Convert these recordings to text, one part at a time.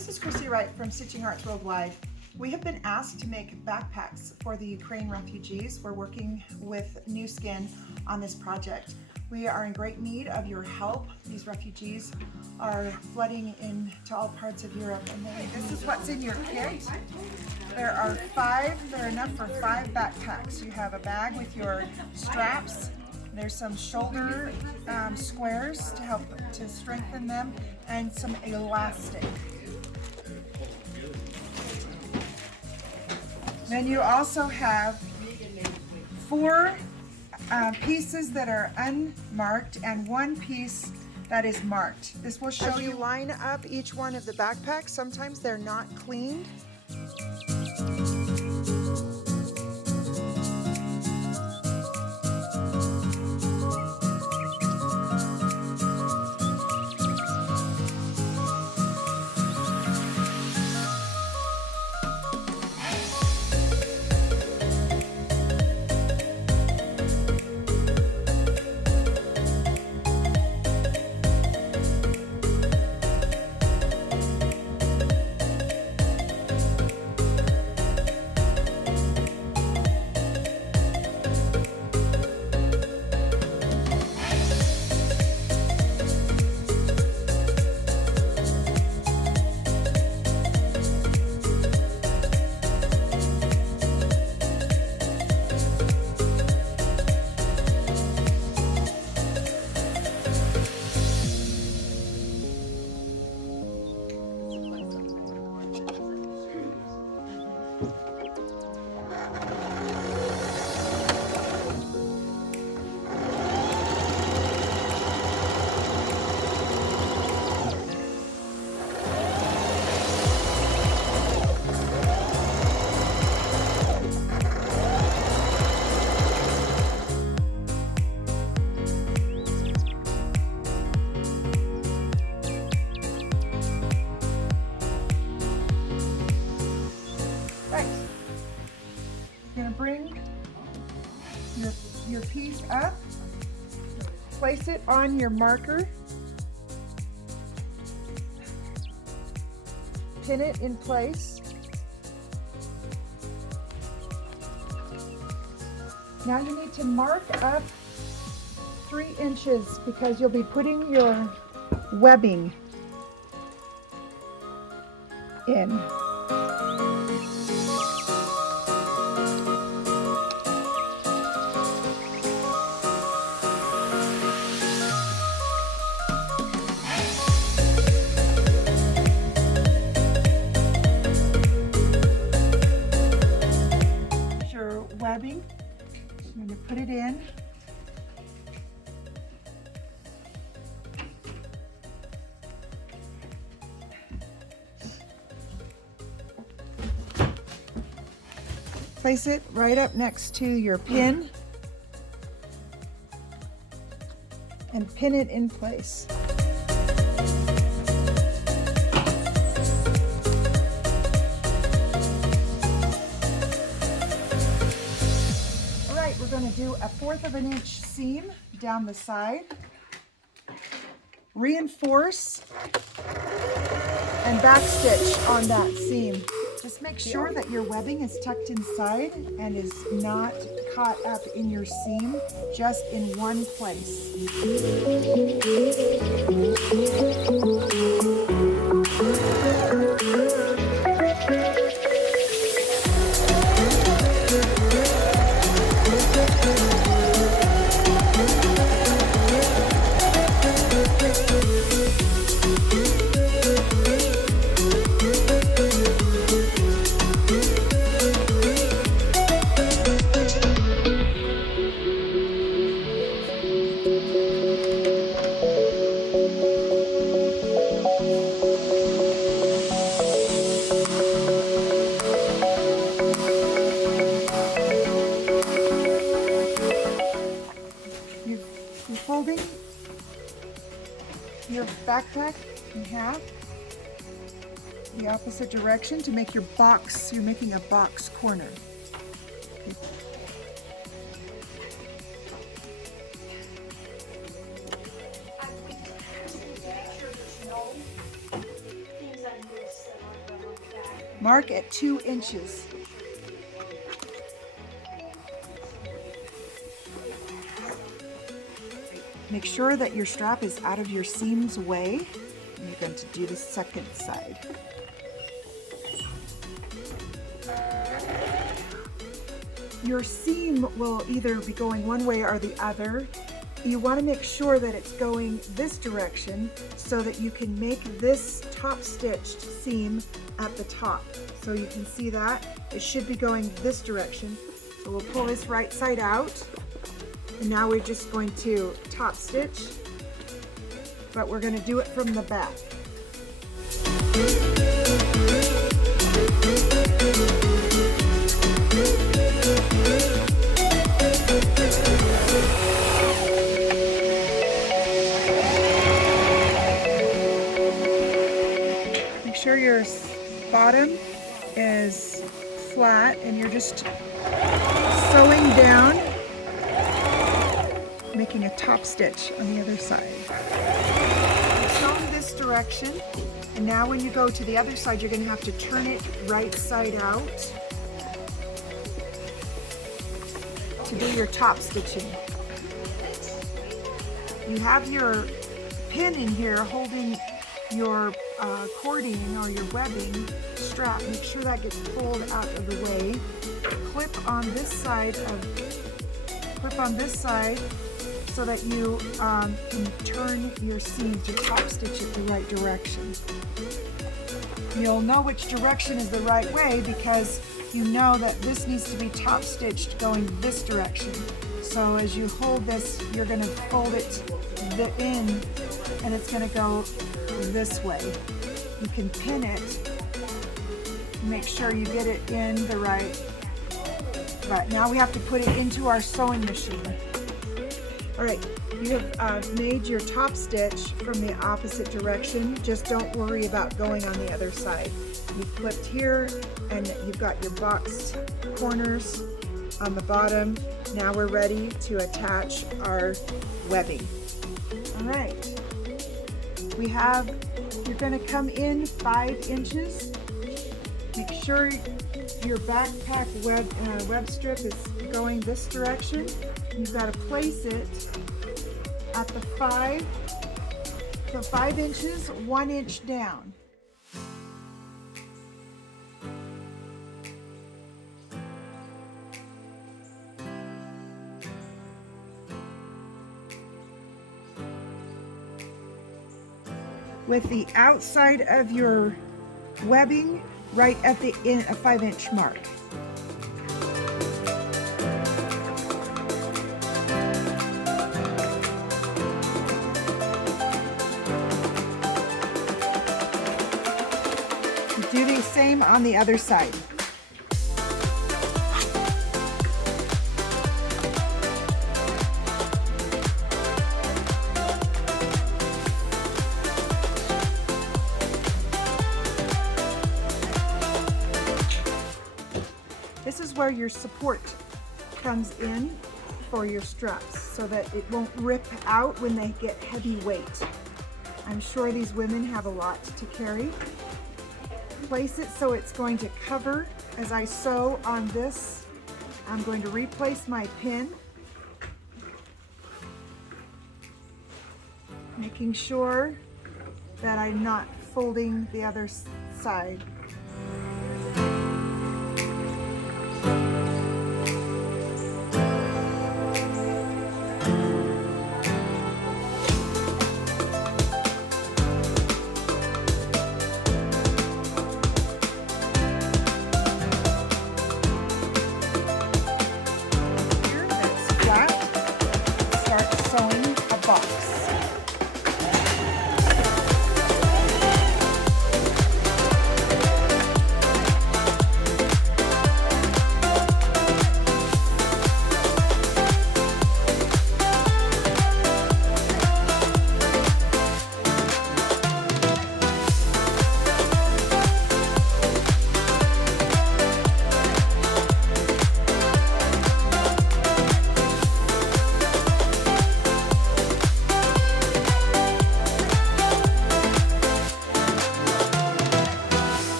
This is Chrissy Wright from Stitching Hearts Worldwide. We have been asked to make backpacks for the Ukraine refugees. We're working with Nu Skin on this project. We are in great need of your help. These refugees are flooding into all parts of Europe. And this is what's in your kit. There are 5, they're enough for 5 backpacks. You have a bag with your straps. There's some shoulder squares to help to strengthen them, and some elastic. Then you also have 4 pieces that are unmarked and 1 piece that is marked. This will show you line up each one of the backpacks. Sometimes they're not cleaned. You're going to bring your piece up, place it on your marker, pin it in place. Now you need to mark up 3 inches because you'll be putting your webbing in. Webbing. I'm going to put it in. Place it right up next to your pin and pin it in place. We're going to do a 1/4 of an inch seam down the side, reinforce and backstitch on that seam. Just make sure that your webbing is tucked inside and is not caught up in your seam, just in one place. You're folding your backpack in half, the opposite direction to make your box. You're making a box corner. Okay. Make sure there's no things on this Mark at 2 inches. Make sure that your strap is out of your seam's way. And you're going to do the second side. Your seam will either be going one way or the other. You want to make sure that it's going this direction so that you can make this top stitched seam at the top. So you can see that it should be going this direction. So we'll pull this right side out, and now we're just going to top stitch, but we're going to do it from the back. Make sure your bottom is flat and you're just sewing down, making a top stitch on the other side. Sew in this direction, and now when you go to the other side, you're going to have to turn it right side out to do your top stitching. You have your pin in here holding your cording or your webbing strap. Make sure that gets pulled out of the way. Clip on this side so that you can turn your seam to top stitch it the right direction. You'll know which direction is the right way because you know that this needs to be top stitched going this direction. So as you hold this, you're going to fold it in and it's going to go this way. You can pin it, make sure you get it in the right. But now we have to put it into our sewing machine. All right, you have made your top stitch from the opposite direction. Just don't worry about going on the other side. You've clipped here and you've got your boxed corners on the bottom. Now we're ready to attach our webbing. All right, you're going to come in 5 inches. Make sure your backpack web strip is going this direction. You've got to place it at the 5, so 5 inches, 1 inch down. With the outside of your webbing right at the 5-inch mark. Do the same on the other side. This is where your support comes in for your straps so that it won't rip out when they get heavy weight. I'm sure these women have a lot to carry. Place it so it's going to cover. As I sew on this, I'm going to replace my pin, making sure that I'm not folding the other side.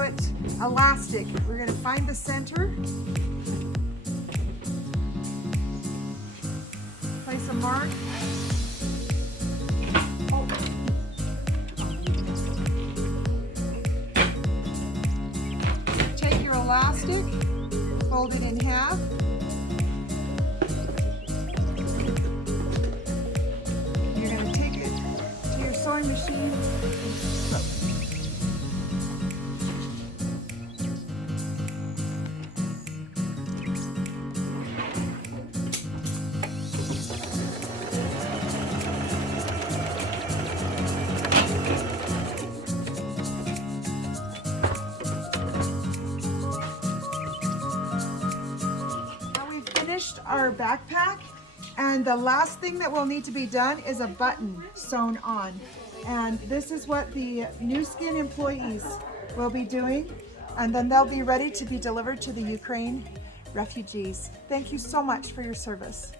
put elastic. We're going to find the center. Place a mark. Oh. Take your elastic, fold it in half. You're going to take it to your sewing machine. Our backpack, and the last thing that will need to be done is a button sewn on, and this is what the Nu Skin employees will be doing, and then they'll be ready to be delivered to the Ukraine refugees. Thank you so much for your service.